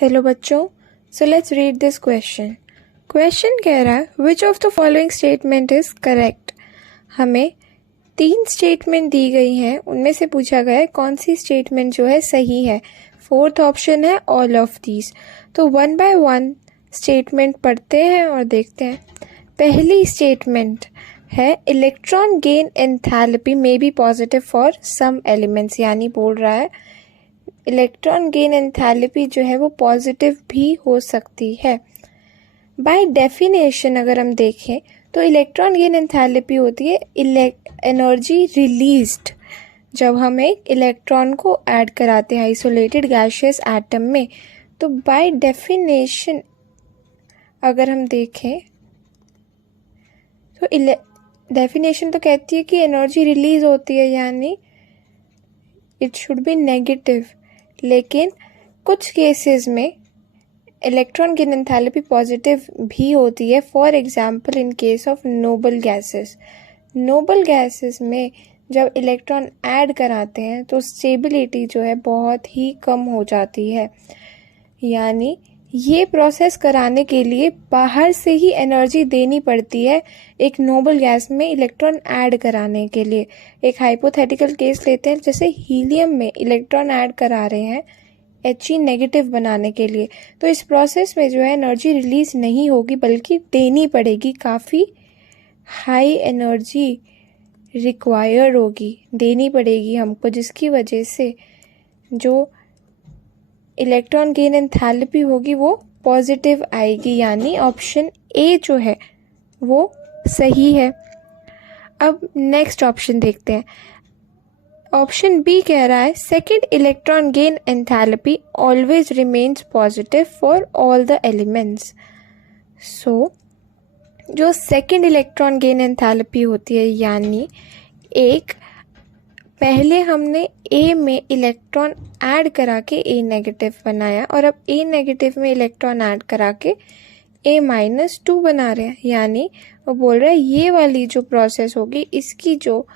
Hello बच्चों, so let's read this question. Question कह रहा है which of the following statement is correct. हमें 3 स्टेटमेंट दी गई हैं, उनमें से पूछा गया है कौन सी स्टेटमेंट जो है सही है। 4th ऑप्शन है ऑल ऑफ दीज। तो 1 बाय 1 स्टेटमेंट पढ़ते हैं और देखते हैं। पहली स्टेटमेंट है electron gain enthalpy may be positive for some elements, यानी बोल रहा है इलेक्ट्रॉन गेन एंथैल्पी जो है वो पॉजिटिव भी हो सकती है। बाय डेफिनेशन अगर हम देखें तो इलेक्ट्रॉन गेन एंथैल्पी होती है एनर्जी रिलीज्ड जब हम एक इलेक्ट्रॉन को ऐड कराते हैं आइसोलेटेड गैसियस एटम में। तो बाय डेफिनेशन अगर हम देखें तो डेफिनेशन तो कहती है कि एनर्जी रिलीज होती है, यानी इट शुड बी नेगेटिव। लेकिन कुछ केसेस में इलेक्ट्रॉन गेन एंथैल्पी पॉजिटिव भी होती है। For example in case of noble gases. Noble gases में जब इलेक्ट्रॉन ऐड कराते हैं तो स्टेबिलिटी जो है बहुत ही कम हो जाती है, यानी ये प्रोसेस कराने के लिए बाहर से ही एनर्जी देनी पड़ती है एक नोबल गैस में इलेक्ट्रॉन ऐड कराने के लिए। एक हाइपोथेटिकल केस लेते हैं, जैसे हीलियम में इलेक्ट्रॉन ऐड करा रहे हैं He नेगेटिव बनाने के लिए, तो इस प्रोसेस में जो है एनर्जी रिलीज नहीं होगी बल्कि देनी पड़ेगी, काफ़ी हाई एनर्जी रिक्वायर्ड होगी, देनी पड़ेगी हमको, जिसकी वजह से जो इलेक्ट्रॉन गेन एंथैल्पी होगी वो पॉजिटिव आएगी, यानी ऑप्शन ए जो है वो सही है। अब नेक्स्ट ऑप्शन देखते हैं। ऑप्शन बी कह रहा है second electron gain enthalpy always remains positive for all the elements. So जो सेकंड इलेक्ट्रॉन गेन एंथैल्पी होती है, यानी एक पहले हमने ए में इलेक्ट्रॉन ऐड करा के ए नेगेटिव बनाया और अब ए नेगेटिव में इलेक्ट्रॉन ऐड करा के A-2 बना रहे हैं, यानी वो बोल रहा है ये वाली जो प्रोसेस होगी इसकी जो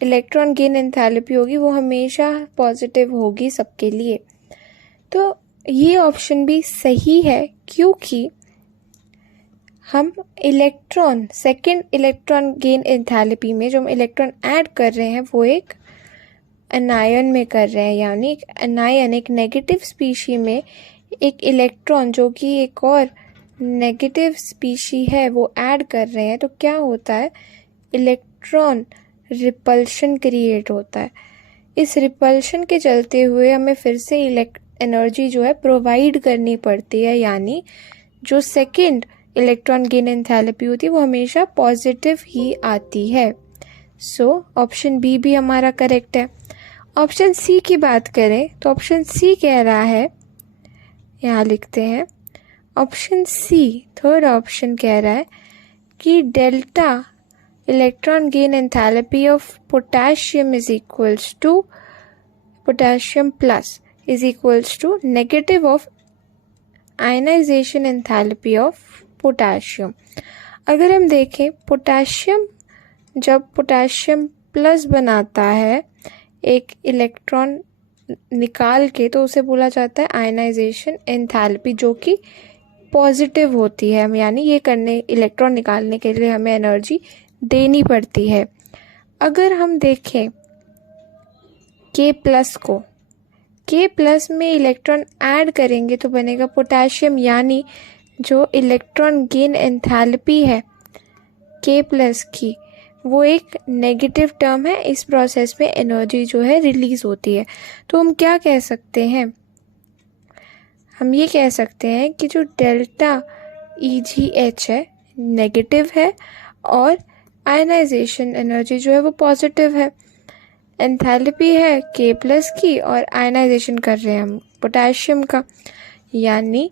इलेक्ट्रॉन गेन एंथैल्पी होगी वो हमेशा पॉजिटिव होगी सबके लिए। तो ये ऑप्शन भी सही है, क्योंकि हम electron second electron gain enthalpy में जो हम इलेक्ट्रॉन ऐड कर रहे हैं वो एक एनायन में कर रहे हैं, यानी एक एनायन एक नेगेटिव स्पीशी में एक इलेक्ट्रॉन जो कि एक और नेगेटिव स्पीशी है वो ऐड कर रहे हैं। तो क्या होता है, इलेक्ट्रॉन रिपल्शन क्रिएट होता है। इस रिपल्शन के चलते हुए हमें फिर से एनर्जी जो है प्रोवाइड करनी पड़ती है, यानी जो सेकेंड इलेक्ट्रॉन गेन एंथैल्पी होती है वो हमेशा पॉजिटिव ही आती है। सो ऑप्शन बी भी हमारा करेक्ट है। ऑप्शन सी की बात करें तो ऑप्शन सी कह रहा है, यहाँ लिखते हैं ऑप्शन सी थर्ड ऑप्शन कह रहा है कि delta electron gain enthalpy of potassium is equals to potassium plus is equals to negative of ionization enthalpy of potassium. अगर हम देखें पोटेशियम जब पोटेशियम प्लस बनाता है एक इलेक्ट्रॉन निकाल के तो उसे बोला जाता है आयनाइजेशन एंथैल्पी, जो कि पॉजिटिव होती है, यानी ये करने इलेक्ट्रॉन निकालने के लिए हमें एनर्जी देनी पड़ती है। अगर हम देखें K+ को, K+ में इलेक्ट्रॉन ऐड करेंगे तो बनेगा पोटेशियम, यानी जो इलेक्ट्रॉन गेन एंथैल्पी है K+ की वो एक नेगेटिव टर्म है। इस प्रोसेस में एनर्जी जो है रिलीज होती है। तो हम क्या कह सकते हैं, हम ये कह सकते हैं कि जो डेल्टा EgH है नेगेटिव है और आयनाइजेशन एनर्जी जो है वो पॉजिटिव है। एंथैल्पी है K+ की और आयनाइजेशन कर रहे हैं हम पोटेशियम का, यानी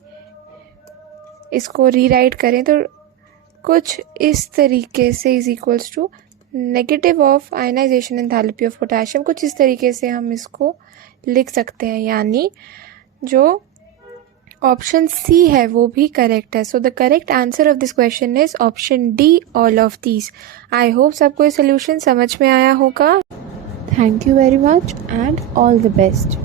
इसको रीराइट करें तो कुछ इस तरीके से is equals to negative of ionization enthalpy of potassium, कुछ इस तरीके से हम इसको लिख सकते हैं, यानी जो ऑप्शन सी है वो भी करेक्ट है। So the correct answer of this question is option D all of these. I hope सबको ये सोल्यूशन समझ में आया होगा। Thank you very much and all the best.